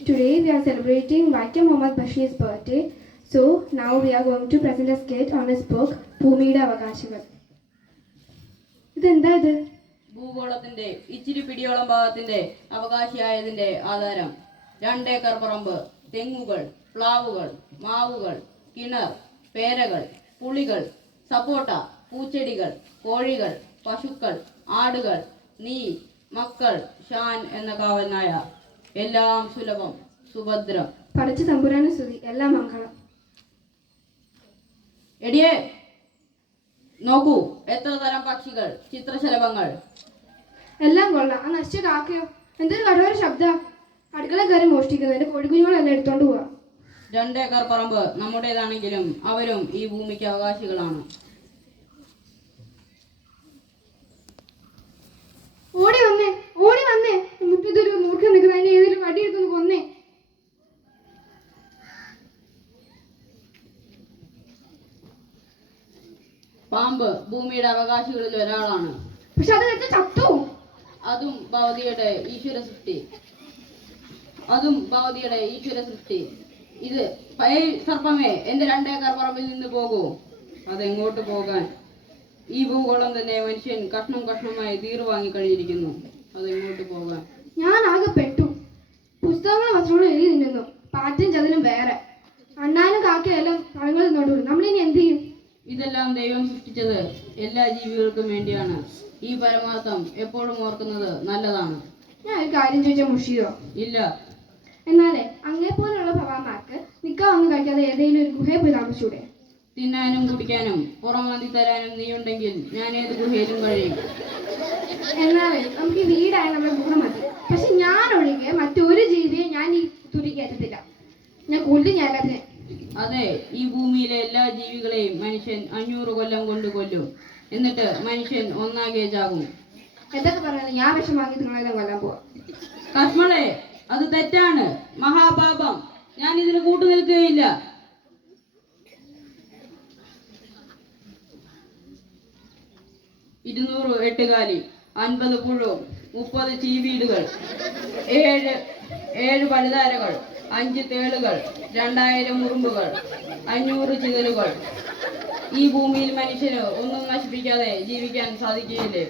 Today we are celebrating Vaikom Basheer's birthday. So now we are going to present a skit on his book ഭൂമിയുടെ അവകാശങ്ങൾ. ഇതെന്താ ഇത്? ഭൂഗോളത്തിന്റെ ഇച്ചിരി പിടിയോളം ഭാഗത്തിന്റെ അവകാശിയായതിന്റെ ആധാരം 2 ഏക്കർ പറമ്പ്, തെങ്ങുകൾ, പ്ലാവുകൾ, മാവുകൾ, കിണർ, പേരകൾ, പുളികൾ, സപ്പോട്ട, പൂച്ചെടികൾ, കോഴികൾ, പശുക്കൾ, ആടുകൾ, നീ, മക്കൾ, ഷാൻ എന്ന കാവൽനായ, എല്ലാം സുലഭം, സുഭദ്രം. പടച്ച തമ്പുരാന് സ്തുതി, എല്ലാം മംഗളം. എടിയേ, നോക്കൂ, എത്ര തരം പക്ഷികൾ, ചിത്രശലഭങ്ങൾ. എല്ലാം കൊള്ളാം. ആ നശിച്ച കാക്കയോ? എന്തൊരു കഠോര ശബ്ദ! അടുക്കള കയറി മോഷ്ടിക്കുന്നതിന്റെ കോഴിക്കുഞ്ഞുങ്ങളെല്ലാം എടുത്തോണ്ട് പോവാ. 2 ഏക്കർ പറമ്പ് നമ്മുടേതാണെങ്കിലും അവരും ഈ ഭൂമിക്ക് അവകാശികളാണ്. ഓടി വന്നേ, ഓടി വന്നേ! മുറ്റത്തൊരു മൂർഖം നിൽക്കുന്ന അതിനെ ഏതൊരു വടിയെടുത്തൊന്ന് കൊന്നേ. പാമ്പ് ഭൂമിയുടെ അവകാശികളിൽ ഒരാളാണ്. പക്ഷെ അത് വെച്ച ചത്തു. അതും ഭവതിയുടെ ഈശ്വര സൃഷ്ടി. ഇത് സർപ്പമേ, എന്റെ 2 ഏക്കർ പറമ്പിൽ നിന്ന് പോകൂ. അതെങ്ങോട്ട് പോകാൻ? ഈ ഭൂഗോളം തന്നെ മനുഷ്യൻ കഷ്ണം കഷ്ണമായി തീർവാങ്ങി കഴിഞ്ഞിരിക്കുന്നു. അതെങ്ങോട്ട് പോകാൻ? ഞാൻ ആകെ പെട്ടു. പുസ്തകങ്ങളും വസ്ത്രങ്ങളും എഴുതി നിന്നു. പാറ്റും ചതിലും വേറെ. അണ്ണാനും കാക്കയെല്ലാം പഴങ്ങൾ തിന്നോണ്ടു. നമ്മളിനി എന്ത് ചെയ്യും? ഇതെല്ലാം ദൈവം സൃഷ്ടിച്ചത് എല്ലാ ജീവികൾക്കും വേണ്ടിയാണ്. ഈ പരമാർത്ഥം എപ്പോഴും ഓർക്കുന്നത് നല്ലതാണ്. ഞാൻ ഒരു കാര്യം ചോദിച്ചാൽ മുഷിയോ? ഇല്ല. എന്നാലേ അങ്ങേ പോലുള്ള ഭവാന്മാർക്ക് നിക്കാൻ ഒന്നും കഴിക്കാതെ ഏതെങ്കിലും ഒരു ഗുഹയിൽ പോയി താമസിച്ചൂടെ? തിന്നാനും കുടിക്കാനും പുറമാന്തി തരാനും നീയുണ്ടെങ്കിൽ ഞാൻ ഏത് ഗുഹയിലും കഴിയും. എന്നാലേ നമുക്ക് ഈ വീടായ നമ്മുടെ ഗുഹ മതി. പക്ഷെ ഞാൻ ഒഴികെ മറ്റൊരു ജീവിയെ ഞാൻ ഈ തുരി കയറ്റത്തില്ല. ഞാൻ കൊല്ലും ഞാൻ അതിനെ. അതെ, ഈ ഭൂമിയിലെ എല്ലാ ജീവികളെയും മനുഷ്യൻ 500 കൊല്ലം കൊണ്ട് കൊല്ലും. എന്നിട്ട് മനുഷ്യൻ ഒന്നാകെ ചാകും. എന്തൊക്കെ പറഞ്ഞാലും ഞാൻ വിഷം വാങ്ങി നിങ്ങളെല്ലാം കൊല്ലാൻ പോവാ. കശ്മളെ, അത് തെറ്റാണ്, മഹാപാപം. ഞാൻ ഇതിന് കൂട്ടുനിൽക്കുകയില്ല. ഇരുന്നൂറ് എട്ടുകാലി, 50 പുഴു, 30 ചീവീടുകൾ, 7 പഴുതാരകൾ, 5 തേളുകൾ, 2000 ഉറുമ്പുകൾ, 500 ചിതലുകൾ. ഈ ഭൂമിയിൽ മനുഷ്യന് ഒന്നും നശിപ്പിക്കാതെ ജീവിക്കാൻ സാധിക്കുകയില്ലേ?